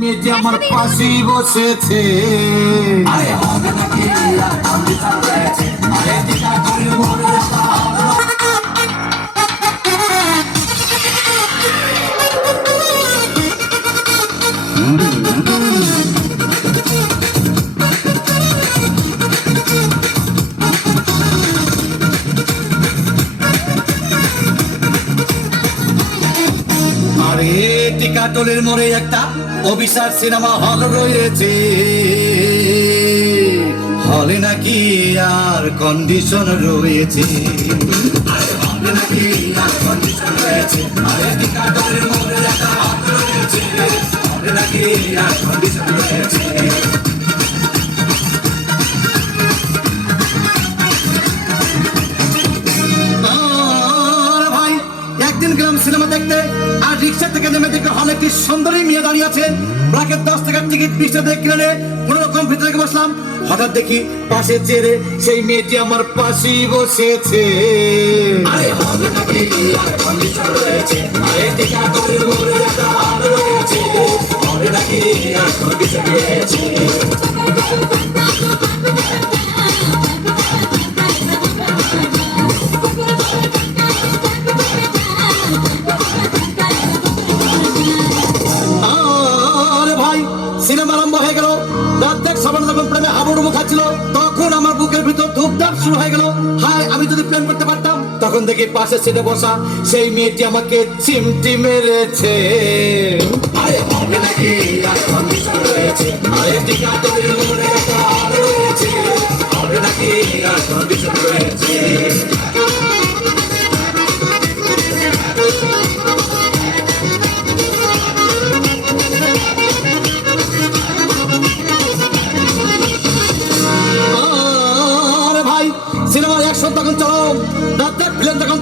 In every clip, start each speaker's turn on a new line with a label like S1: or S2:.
S1: মেয়েটি আমার পাশেই বসেছে। আরে টিকাটলের মোড়ে একটা অভিশাপ সিনেমা হল রয়েছে। হলে নাকি আর কন্ডিশন রয়েছে। হল রয়েছে। হলে নাকি আর কন্ডিশন রয়েছে। একদিন গেলাম সিনেমা দেখতে রিক্সা থেকে নেমে দেখে হলে কি সুন্দরী মেয়ে দাঁড়িয়ে আছে। ব্রাকের দশ টাকার টিকিট বিশ টাকা কিনে কোনো রকম ভিতরে বসলাম। হঠাৎ দেখি পাশে চেরে সেই মেয়েটি আমার পাশেই বসেছে। আরে আর কন্ডিশন রয়েছে। আরে দেখা শুরু হয়ে গেল। হায়, আমি যদি প্রেম করতে পারতাম, তখন দেখি পাশে সিটে বসা সেই মেয়েটি আমাকে চিমটি মেরেছে। আরে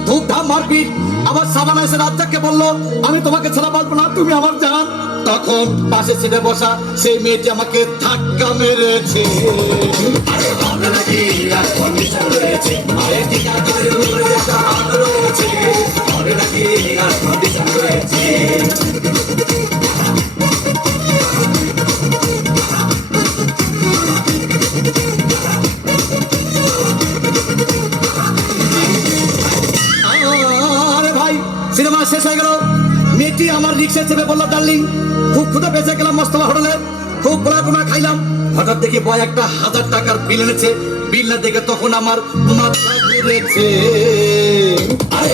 S1: তখন মারপিট। আবার সাবান এসে রাজ্জাককে বলল, আমি তোমাকে ছাড়া বাঁচবো না, তুমি আমার জান তখন পাশে ছেড়ে বসা সেই মেয়েটি আমাকে ধাক্কা মেরেছে। আরে মেয়েটি আমার রিক্সা চেপে বলল, ডার্লিং, খুব খুদে বেঁচে গেলাম মস্তমা হোটেলে। খুব পোলা কোনা খাইলাম। হঠাৎ দেখি বয় একটা হাজার টাকার বিল এনেছে। বিল না দেখে তখন আমার মাথা ঘুরেছে। আরে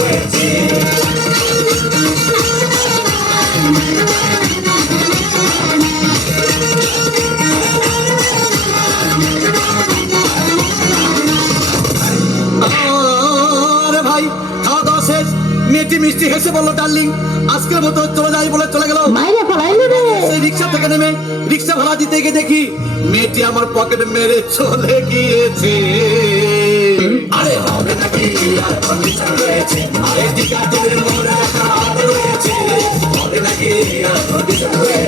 S1: আর মেয়েটি মিষ্টি হেসে বলল ডার্লিং আজকের মতো চলে যাই বলে চলে গেল। সেই রিক্সা থেকে নেমে রিক্সা ভাড়া দিতে গিয়ে দেখি মেয়েটি আমার পকেট মেরে চলে গিয়েছে। আরে হবে নাকি? আর কন্ডিশন রয়েছে আরে টিকা তোর মনে একটা হাত রয়েছে। হবে নাকি? আর কন্ডিশন রয়েছে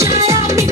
S1: Shout out,